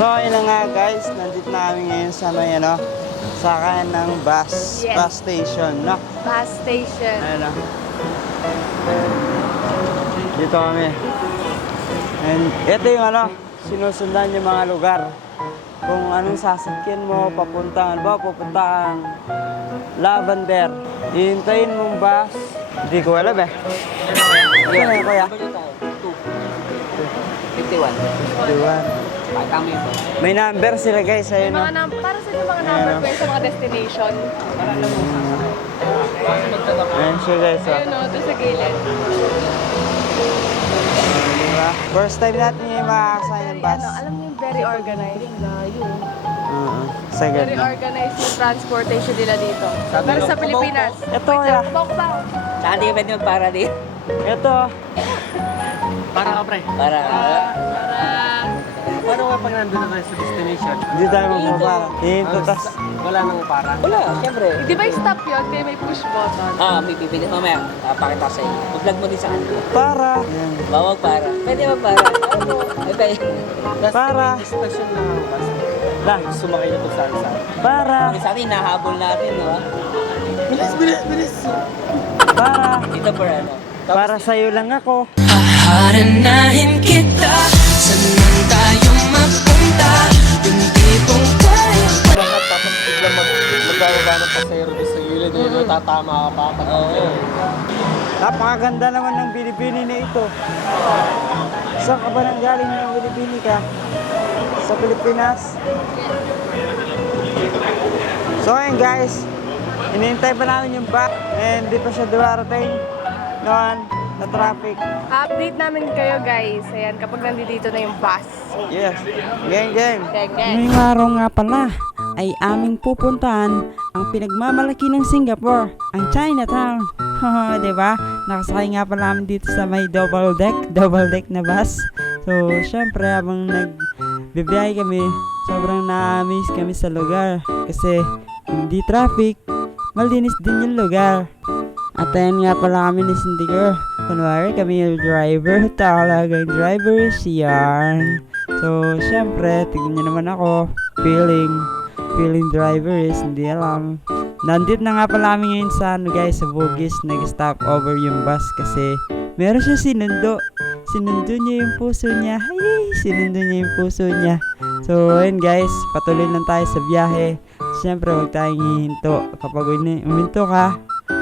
So, ayun na nga guys, nandito na kami ngayon sa may sakayan ng bus. Yes. Bus station, no? Bus station. Ayun na. Dito kami. And ito yung sinusundan yung mga lugar. Kung anong sasakyan mo, papuntang Lavender. Hihintayin mong bus. Hindi ko alam eh. Ito na yun, kuya. 51. 51. Tama yun. May number sila guys, ayun no? Para sa yung mga number ko sa mga destination. Ayun siya guys, oh. Ayun o, doon sa gilid. Diba? First time natin yung makakasaya ng bus. Alam niyo yung very organized. Sa Very ganda. organized yung transportation nila dito. Pero sa Pilipinas. Ito, Wait ya. lang, bako. Saan di ka pwede magpara din? Ito. Para ka, pre. Para. Paano nga pag nandun na tayo sa destination? Hindi tayo magpapara. Hinto, tas Wala nang para. Wala, syempre. Di ba yung stop yun? Kaya may push button. May pipili. Mamaya, pakita ko sa inyo. Mag-vlog mo din sa kanila. para. Yan. Bawag para. Pwede magpara. Ano? Okay. Para. Station na ang bus. Lah. Sumakay na to saan. Para. Sa atin, nahabol natin, no? Bilis! Para. Dito for ano? Para sa'yo lang ako. Haharanahin kita. Saan man tayo mapunta? Yung tipong tayo. Tapos biglang magkakaroon ng pasayro doon sa gilid. Tatama ka pa. Oo. Napakaganda naman ng Bilibili na ito. Saan ka ba nanggaling ng Bilibili ka? Sa Pilipinas? So ayun guys, hinihintay pa namin yung bus and di pa siya dumarating noon na traffic. Update namin kayo guys. Ayan, kapag nandito na yung bus. Yes, gang. Gang. Ngayong araw nga pala ay aming pupuntahan ang pinagmamalaki ng Singapore, ang Chinatown. Haha, diba? Nakasakay nga pala namin dito sa may double deck na bus. So, syempre habang nagbibiyahe kami, sobrang na-amaze kami sa lugar kasi hindi traffic, malinis din yung lugar. At ayan nga pala kami ni Cindy Girl. Kunwari kami yung driver, talagang driver is yarn. So, syempre, tignan nyo naman ako. Feeling driver is hindi alam. Nandito na nga pala kami ngayon sa guys, sa Bugis. Nag-stop over yung bus kasi meron siya sinundo. Sinundo niya yung puso niya. Ay, sinundo niya yung puso niya. So, ayun guys, patuloy lang tayo sa biyahe. Syempre, huwag tayong hihinto. Kapag uminto ka,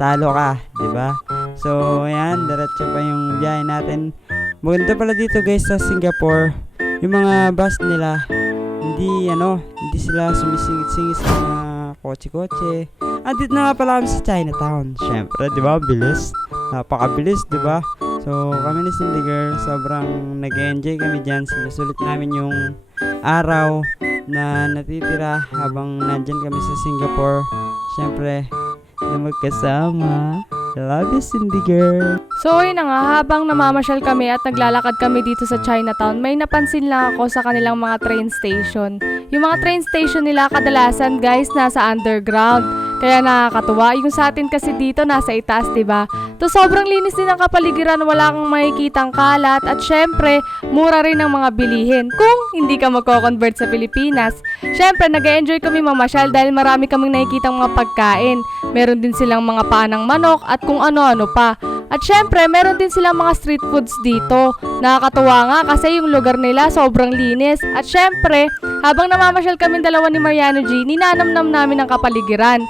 talo ka, di ba? So, ayan, diretso pa yung biyahe natin. Maganda pala dito guys sa Singapore. Yung mga bus nila, hindi sila sumisingit-singit sa mga kotse-kotse. Dito na nga pala kami sa Chinatown. Syempre, di ba? Bilis. Napakabilis, di ba? So, kami ni Cindy Girl, sobrang nag-enjoy kami dyan. Sinusulit namin yung araw na natitira habang nandyan kami sa Singapore. Syempre, na magkasama. Love you, Cindy Girl. So yun na nga, habang namamasyal kami at naglalakad kami dito sa Chinatown, may napansin lang ako sa kanilang mga train station. Yung mga train station nila kadalasan guys nasa underground. Kaya nakakatuwa. Yung sa atin kasi dito nasa itaas, diba? To sobrang linis din ang kapaligiran, wala kang makikitang kalat at syempre, mura rin ang mga bilihin. Kung hindi ka magko-convert sa Pilipinas, syempre nag-enjoy kami mamasyal dahil marami kaming nakikitang mga pagkain. Meron din silang mga paanang manok at kung ano-ano pa. At syempre, meron din silang mga street foods dito. Nakakatuwa nga kasi yung lugar nila sobrang linis. At syempre, habang namamasyal kami dalawa ni Mariano G, ninanamnam namin ang kapaligiran.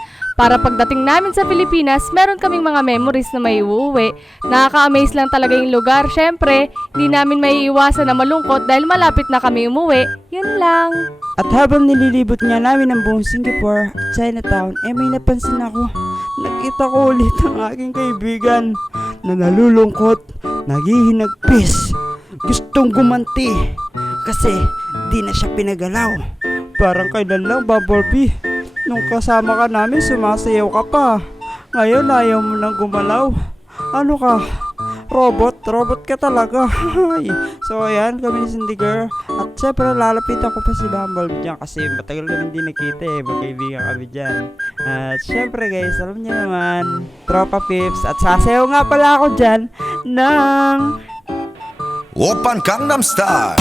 Para pagdating namin sa Pilipinas, meron kaming mga memories na may uuwi. Nakaka-amaze lang talaga yung lugar. Syempre, hindi namin maiiwasan na malungkot dahil malapit na kami umuwi. Yun lang. At habang nililibot nga namin ang buong Singapore, Chinatown, may napansin ako. Nakita ko ulit ang aking kaibigan na nalulungkot, naghihinagpis, gustong gumanti kasi di na siya pinagalaw. Parang kailan lang, Bumblebee. Nung kasama ka namin, sumasayaw ka pa. Ngayon, ayaw mo nang gumalaw. Ano ka? Robot ka talaga. So, ayan, kami ni Cindy Girl. At syempre, lalapitan ko pa si Bumblebee dyan kasi matagal kami hindi nakita magkaibigan kami dyan. At syempre guys, alam niyo naman, Tropa Pips. At sasayaw nga pala ako dyan ng Oppan Gangnam Style.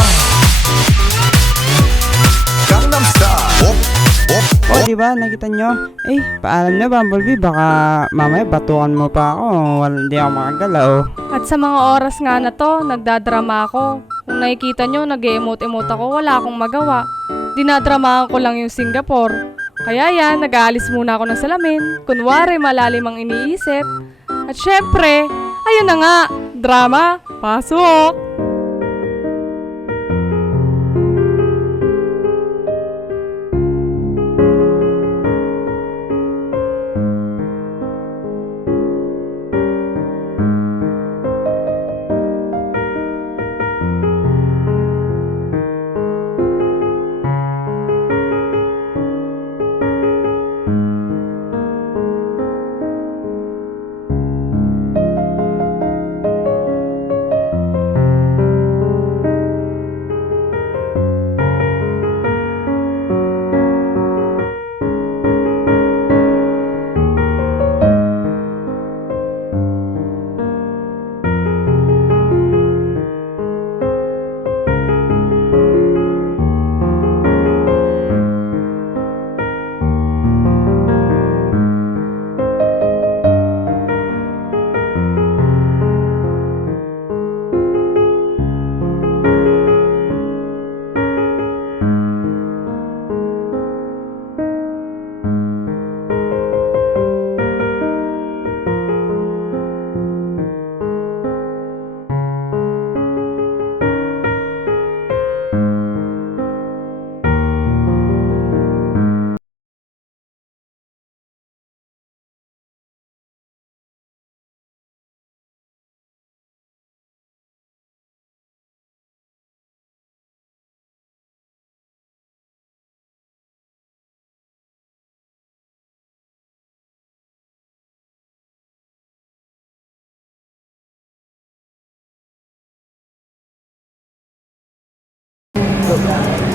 di ba? Nakita nyo? Eh, paalam na Bumblebee, baka mamaya batukan mo pa ako. Hindi ako makagalaw. At sa mga oras nga na to, nagdadrama ako. Kung nakikita nyo, nag-emote-emote ako, wala akong magawa. Dinadramahan ko lang yung Singapore. Kaya yan, nag-aalis muna ako ng salamin. Kunwari, malalim ang iniisip. At syempre, ayun na nga, drama, pasok!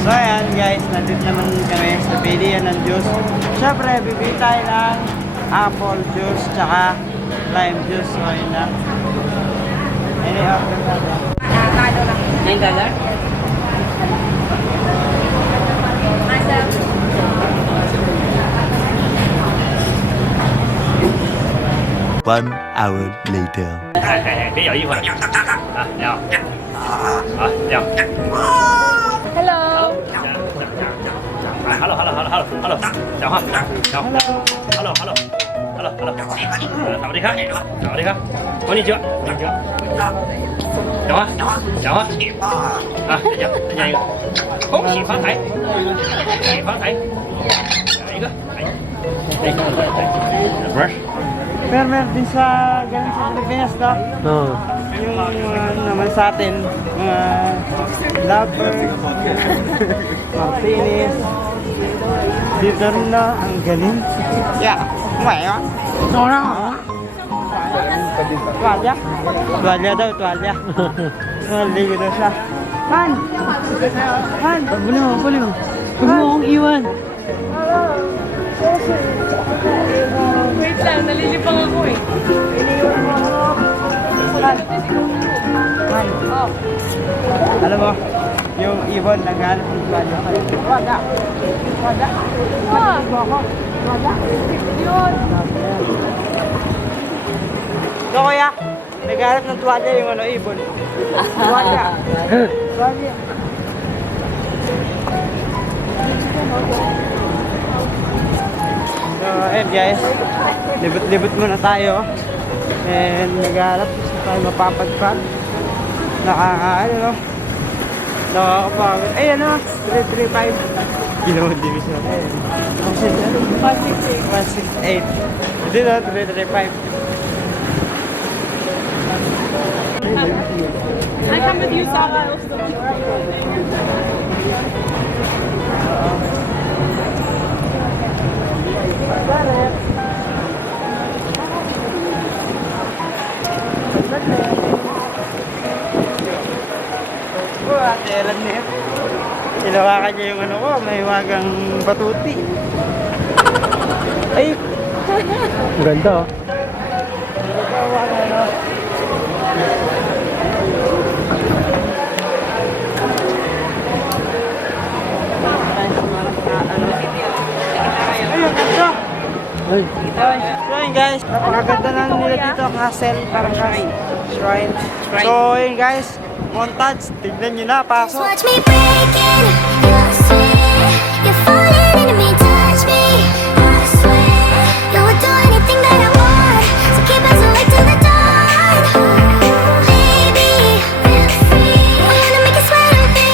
So ayan guys, nandito naman kami sa bilihan ng juice. Siyempre, bibili tayo ng apple juice tsaka lime juice. So ayun na. Any order natin? $9? One hour later. 别有一会儿啊，亮啊亮。 Hello! Hello，讲话，Hello，萨瓦迪卡，こんにちは，讲话，啊，再讲一个，恭喜发财，一个，不是。 Pero meron din sa ganun sa Pilipinas to. Oo. Yung naman sa atin, mga lovers, Martinez. Dito rin na, ang galing. Yeah, kumaya. Tuwalya? Tuwalya daw, tuwalya. Naligo daw siya. Han! Han! Baliw. Huwag mo akong iwan. Wait lang, nalilipang ako eh. Oh. Alam mo, yung ibon naghanap ng tuwalya. Tuwalya. Ah! Yun! So kuya, naghanap ng tuwalya yung ibon. Tuwalya. So, ayun guys, libot-libot muna tayo. And naghanap tayo mapapadpad. Nakakapagod. Ay, 335. Ginawang division. 168. Hindi na, 335. I come with you, Saba. Ate Ellen niya. Ilawakan niya yung ko, may wagang batuti. Ay! Ang ganda oh. So yun guys, napakaganda na nila dito, castle, parang shrine. So yun guys, montage, tignan nyo na, pasok. Watch me breaking, you'll see. You're falling into me, touch me, I swear. You would do anything that I want, so keep us awake till the dawn. Baby, feel free. I wanna make you sweat on me.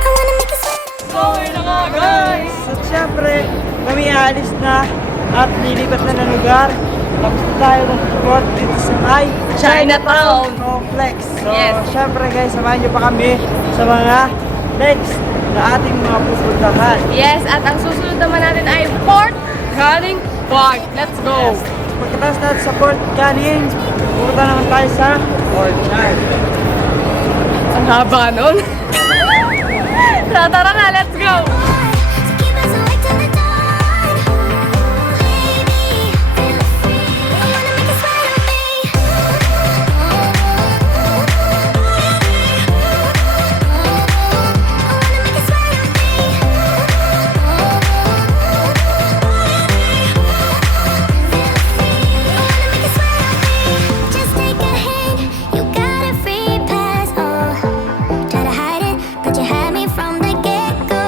I wanna make you sweat on me. So yun na nga guys, at syempre, kami aalis na at lilipat na ng lugar. Tapos na tayo ng spot dito sa may Chinatown Complex. So Yes. syempre guys, samahan nyo pa kami sa mga next na ating mga pupuntahan. Yes, at ang susunod naman natin ay Fort Canning Park. Let's go! Pagkatapos natin sa Fort Canning, pupunta naman tayo sa Orchard. Ang haba nun. Tara na, let's go! So keep us awake till the dawn. Baby, feel free. I wanna make you sweat on me. Just take a hint, you got a free pass. Oh, try to hide it, but you had me from the get-go.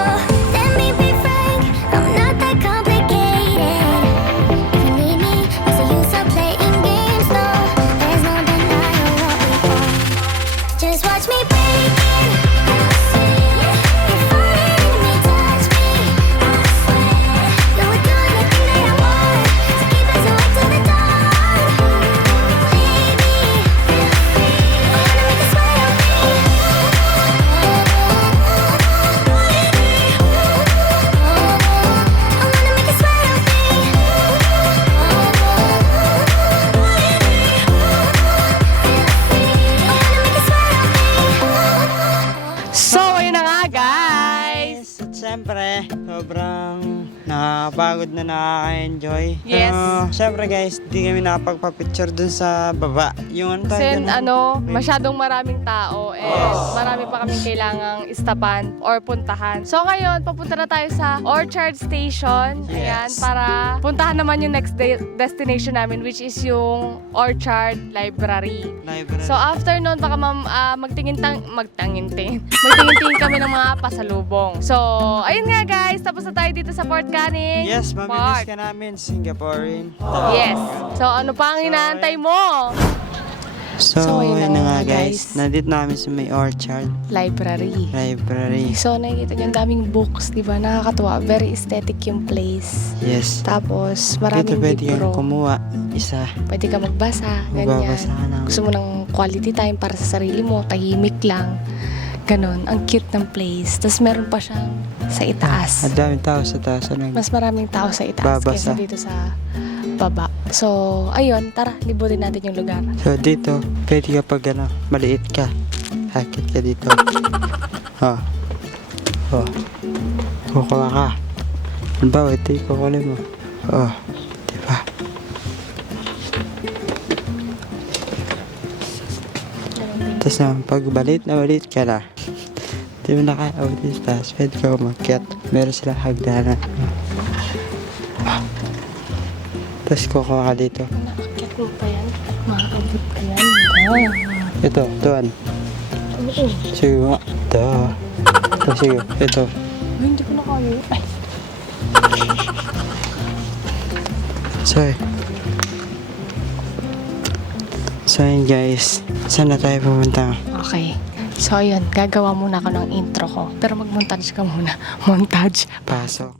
Let me be frank, I'm not that complicated. If you need me, what's the use of playing games? No, there's no denying what we want. Just watch me break it. You're falling into me, touch me, I swear. You would do anything that I want, so keep us awake till the dawn. Baby, feel free. I wanna make you sweat on me. So, ayun na nga guys! At syempre, sobrang nakakapagod na nakaka-enjoy. Yes. Pero, syempre guys, di kami nakapagpa-picture dun sa baba. Yung ano tayo Kasi dun? masyadong maraming tao and marami pa kaming kailangang istapan or puntahan. So ngayon, papunta na tayo sa Orchard Station. Ayan, Yes. para puntahan naman yung next destination namin, which is yung Orchard Library. Library. So after nun, baka magtingin-tingin kami ng mga pasalubong. So, ayun nga guys, tapos na tayo dito sa Fort Canning Yes, mamilis Park. ka namin, Singaporean. Yes. So, ano pa ang inaantay mo? So, ayun yun na na nga nga, guys. Nandito namin sa may Orchard Library. Library. So, nakikita niyo ang daming books, di ba? Nakakatuwa. Very aesthetic yung place. Yes. Tapos, Dito maraming pwede kang libro. kumuha. Isa. Pwede ka magbasa. Ganyan. Magbabasa ka ng... Gusto mo ng quality time para sa sarili mo. Tahimik lang. Ganon. Ang cute ng place. Tapos, meron pa siyang sa itaas. Ang daming tao sa taas. Mas maraming tao sa itaas Babasa. kaysa dito sa baba. So, ayun. Tara, libutin natin yung lugar. So, dito, pwede ka pag maliit ka. Hakit ka dito. Oh. Oh. Kukuha ka. Ano ba? Ito yung kukunin mo. Oh. Diba? Tapos naman, pag balit ka na. Di mo na kaya dito. Tapos pwede ka umakyat. Meron sila hagdanan. Ah. Tapos kukuha ka dito. Nakakit mo pa yan. Makakabot pa yan. Ito, tuwan. Sige nga. Ito. Ito, sige. Ito. Hindi ko na kaya. Ay. So yun guys. Saan na tayo pumunta? Okay. So, ayun. Gagawa muna ako ng intro ko. Pero mag-montage ka muna. Montage. Pasok.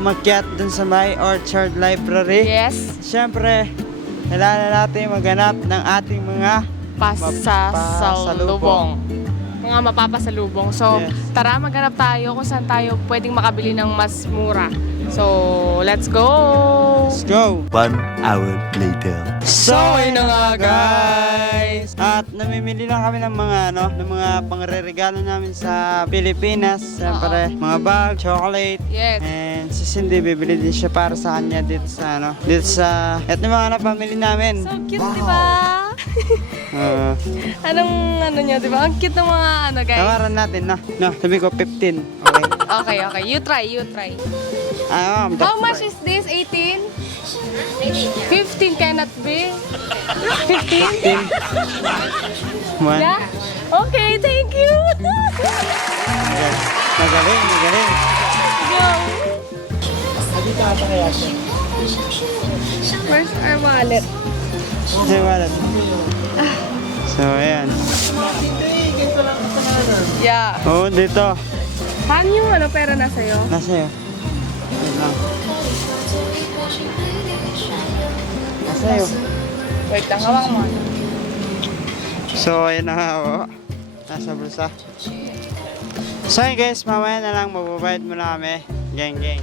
makyat dun sa may Orchard Library. Yes. Siyempre, kailangan natin maghanap ng ating mga Pasasalubong. Mga mapapasalubong. So, Yes. tara maghanap tayo kung saan tayo pwedeng makabili ng mas mura. So, let's go! Let's go! 1 hour later. So, ayun na nga guys! At namimili lang kami ng mga ng mga pangre-regalo namin sa Pilipinas. Siyempre, mga bag, chocolate. Yes. And si Cindy, bibili din siya para sa kanya dito sa dito sa, at yung mga napamili namin. So cute, di ba? Anong niya, di ba? Ang cute ng mga guys. Tawaran natin na. No, sabi ko 15. Okay. Okay. You try. How much is this? 18? 15 cannot be. 15? One. Yeah? Okay, thank you. Yes. Magaling. Go. Where's our wallet? Hey, wallet. So, ayan. Yeah. Oo, dito. Paano yung pera na sa'yo? Nasa'yo. Yun lang. Nasa'yo. Wait lang, hawak mo. So, ayan na nga ako. Nasa bulsa. So, ayun guys, mamaya na lang mababayad muna kami. Gang. Okay.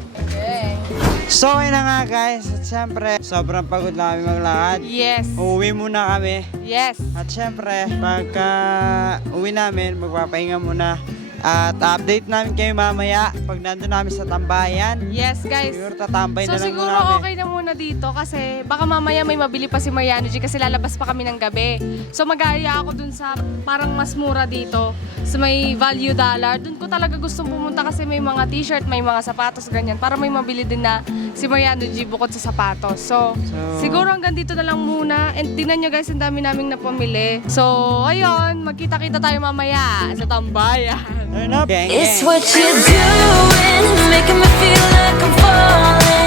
So, ayun na nga guys. At syempre, sobrang pagod na kami maglakad. Yes. Uuwi muna kami. Yes. At syempre, pagka uwi namin, magpapahinga muna. At update namin kayo mamaya pag nandun namin sa tambayan. Yes, guys. Siguro tatambay So na lang siguro muna kami. okay na muna dito kasi baka mamaya may mabili pa si Mariano G kasi lalabas pa kami ng gabi. So mag-aaya ako dun sa parang mas mura dito sa may value dollar. Dun ko talaga gustong pumunta kasi may mga t-shirt, may mga sapatos, ganyan. Para may mabili din na si Mariano G bukod sa sapatos. So siguro hanggang dito na lang muna. And tingnan nyo guys, ang dami naming napamili. So ayun, magkita-kita tayo mamaya sa tambayan. Turn up. Gang. It's what you're doing, making me feel like I'm falling.